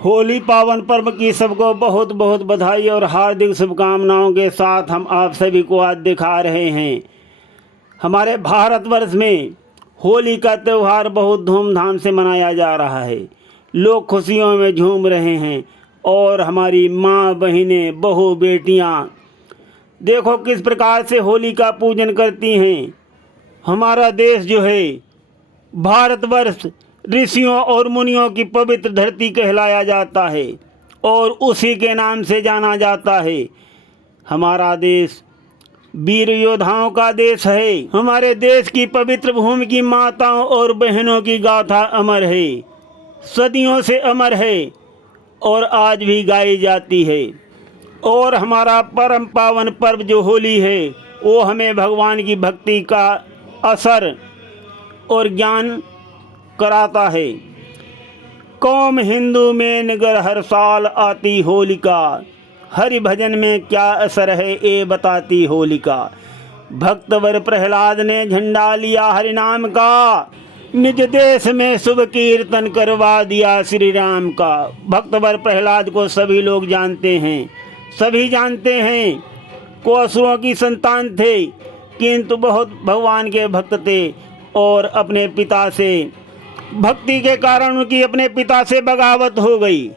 होली पावन पर्व की सबको बहुत बहुत बधाई और हार्दिक शुभकामनाओं के साथ हम आप सभी को आज दिखा रहे हैं। हमारे भारतवर्ष में होली का त्यौहार बहुत धूमधाम से मनाया जा रहा है। लोग खुशियों में झूम रहे हैं और हमारी माँ, बहिनें, बहू, बेटियाँ देखो किस प्रकार से होली का पूजन करती हैं। हमारा देश जो है भारतवर्ष ऋषियों और मुनियों की पवित्र धरती कहलाया जाता है और उसी के नाम से जाना जाता है। हमारा देश वीर योद्धाओं का देश है। हमारे देश की पवित्र भूमि की माताओं और बहनों की गाथा अमर है, सदियों से अमर है और आज भी गाई जाती है। और हमारा परम पावन पर्व जो होली है वो हमें भगवान की भक्ति का असर और ज्ञान कराता है। कौम हिंदू में नगर हर साल आती होलिका, हरि भजन में क्या असर है ये बताती होलिका। भक्तवर प्रहलाद ने झंडा लिया हरि नाम का, निज देश में शुभ कीर्तन करवा दिया श्री राम का। भक्तवर प्रहलाद को सभी लोग जानते हैं, सभी जानते हैं को असुरों की संतान थे, किंतु बहुत भगवान के भक्त थे और अपने पिता से भक्ति के कारण उनकी अपने पिता से बगावत हो गई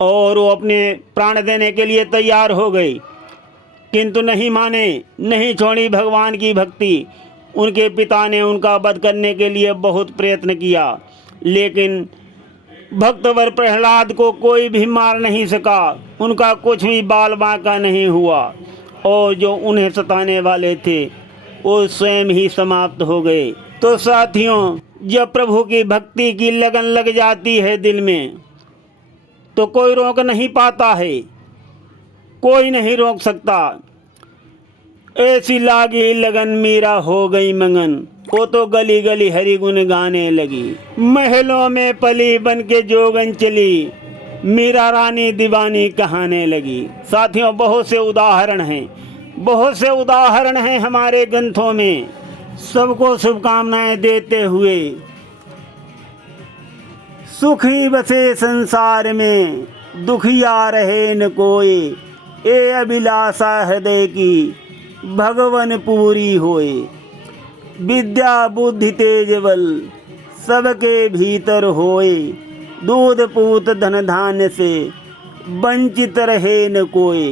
और वो अपने प्राण देने के लिए तैयार हो गई, किंतु नहीं माने, नहीं छोड़ी भगवान की भक्ति। उनके पिता ने उनका वध करने के लिए बहुत प्रयत्न किया, लेकिन भक्तवर प्रहलाद को कोई भी मार नहीं सका। उनका कुछ भी बाल बांका नहीं हुआ और जो उन्हें सताने वाले थे वो स्वयं ही समाप्त हो गए। तो साथियों, जब प्रभु की भक्ति की लगन लग जाती है दिल में तो कोई रोक नहीं पाता है, कोई नहीं रोक सकता। ऐसी लागी लगन मीरा हो गई मंगन, वो तो गली गली हरि गुण गाने लगी। महलों में पली बन के जोगन चली, मीरा रानी दीवानी कहाने लगी। साथियों, बहुत से उदाहरण हैं, बहुत से उदाहरण हैं हमारे ग्रंथों में। सबको शुभकामनाएं देते हुए सुखी बसे संसार में, दुखिया रहे न कोई, ए अभिलाषा हृदय की भगवन पूरी होए। विद्या बुद्धि तेज बल सबके भीतर होए, दूध पूत धन धान्य से वंचित रहे न कोई।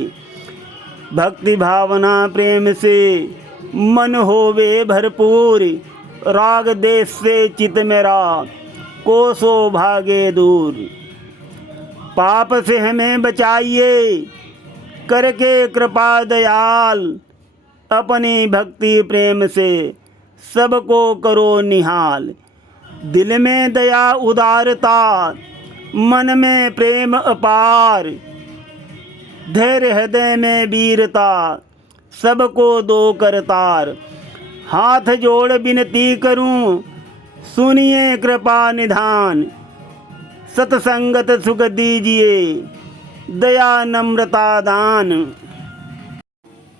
भक्ति भावना प्रेम से मन होवे भरपूर, राग देश से चित मेरा कोसों भागे दूर। पाप से हमें बचाइए करके कृपा दयाल, अपनी भक्ति प्रेम से सबको करो निहाल। दिल में दया उदारता, मन में प्रेम अपार, धैर्य हृदय में वीरता, सबको दो करतार। हाथ जोड़ विनती करूं, सुनिए कृपा निधान, सत्संगत सुख दीजिए, दया नम्रता दान।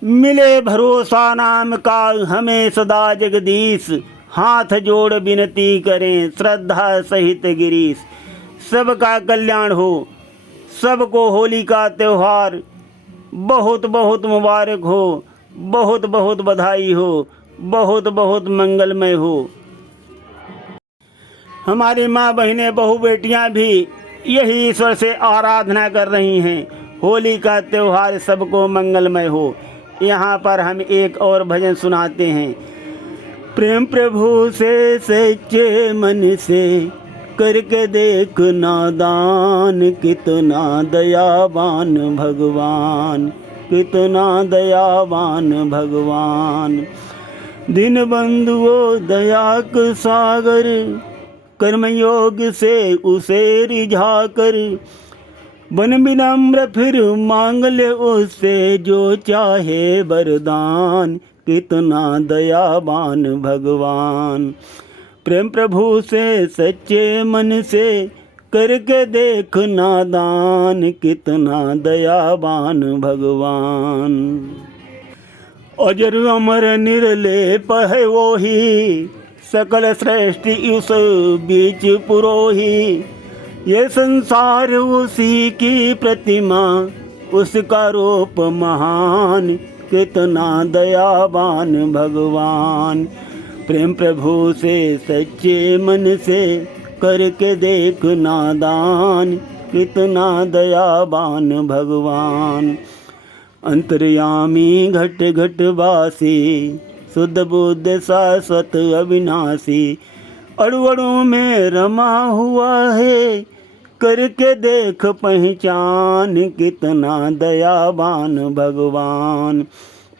मिले भरोसा नाम का हमें सदा जगदीश, हाथ जोड़ विनती करें श्रद्धा सहित गिरीश। सबका कल्याण हो, सबको होली का त्यौहार बहुत बहुत मुबारक हो, बहुत बहुत बधाई हो, बहुत बहुत मंगलमय हो। हमारी माँ, बहिनें, बहू, बेटियाँ भी यही ईश्वर से आराधना कर रही हैं, होली का त्यौहार सबको मंगलमय हो। यहाँ पर हम एक और भजन सुनाते हैं। प्रेम प्रभु से सच्चे मन से करके देख नादान, कितना दयावान भगवान, कितना दयावान भगवान। दिन बंधुओं दया का सागर, कर्मयोग से उसे रिझा कर, बन विनम्र फिर मांग ले उससे जो चाहे वरदान, कितना दयावान भगवान। प्रेम प्रभु से सच्चे मन से करके देख नादान, कितना दयावान भगवान। अजर अमर निर्लेप है वो ही, सकल सृष्टि उस बीच पुरोही। ये संसार उसी की प्रतिमा, उसका रूप महान, कितना दयावान भगवान। प्रेम प्रभु से सच्चे मन से, करके देख नादान, कितना दयावान भगवान। अंतर्यामी घट घट वासी, शुद्ध बुद्ध शाश्वत अविनाशी, अणु अणु में रमा हुआ है, करके देख पहचान, कितना दयावान भगवान।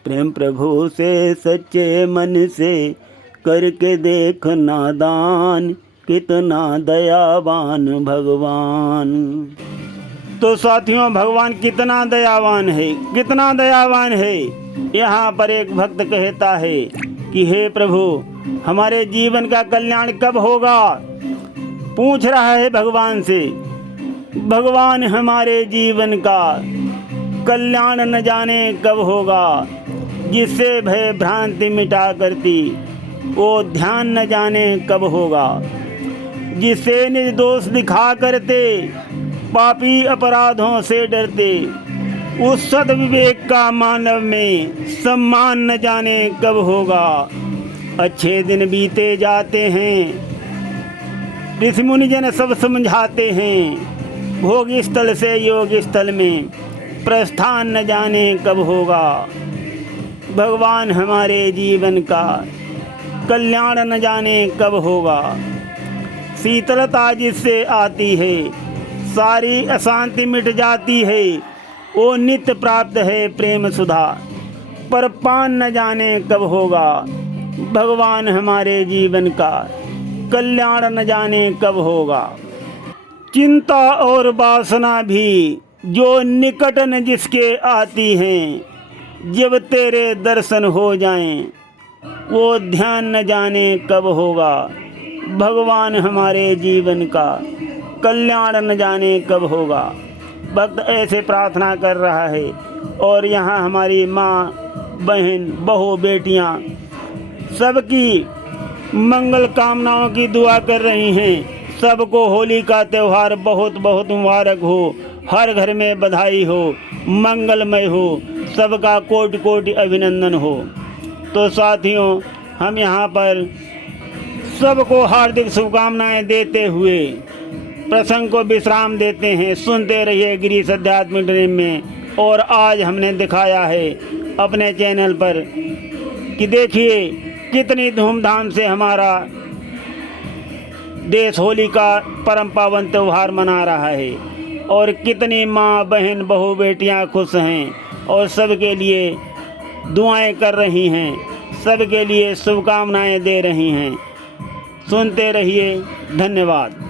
प्रेम प्रभु से सच्चे मन से, करके देख नादान, कितना दयावान भगवान। तो साथियों, भगवान कितना दयावान है, कितना दयावान है। यहाँ पर एक भक्त कहता है कि हे प्रभु, हमारे जीवन का कल्याण कब होगा। पूछ रहा है भगवान से। भगवान हमारे जीवन का कल्याण न जाने कब होगा। जिससे भय भ्रांति मिटा करती, वो ध्यान न जाने कब होगा। जिसे निर्दोष दिखा करते, पापी अपराधों से डरते, उस सद्विवेक का मानव में सम्मान न जाने कब होगा। अच्छे दिन बीते जाते हैं, ऋषि मुनि जन सब समझाते हैं, भोग स्थल से योग स्थल में प्रस्थान न जाने कब होगा। भगवान हमारे जीवन का कल्याण न जाने कब होगा। शीतलता जिससे आती है, सारी अशांति मिट जाती है, वो नित्य प्राप्त है प्रेम सुधा, पर पान न जाने कब होगा। भगवान हमारे जीवन का कल्याण न जाने कब होगा। चिंता और वासना भी जो निकट न जिसके आती हैं, जब तेरे दर्शन हो जाएं, वो ध्यान न जाने कब होगा। भगवान हमारे जीवन का कल्याण न जाने कब होगा। भक्त ऐसे प्रार्थना कर रहा है। और यहाँ हमारी माँ, बहन, बहू, बेटियाँ सबकी मंगल कामनाओं की दुआ कर रही हैं। सबको होली का त्यौहार बहुत बहुत मुबारक हो, हर घर में बधाई हो, मंगलमय हो, सबका कोटि कोटि अभिनंदन हो। तो साथियों, हम यहाँ पर सबको हार्दिक शुभकामनाएं देते हुए प्रसंग को विश्राम देते हैं। सुनते रहिए गिरीश अध्यात्म ड्रीम में। और आज हमने दिखाया है अपने चैनल पर कि देखिए कितनी धूमधाम से हमारा देश होली का परम पावन त्यौहार मना रहा है, और कितनी माँ, बहन, बहू, बेटियाँ खुश हैं और सबके लिए दुआएं कर रही हैं, सबके लिए शुभकामनाएं दे रही हैं। सुनते रहिए। धन्यवाद।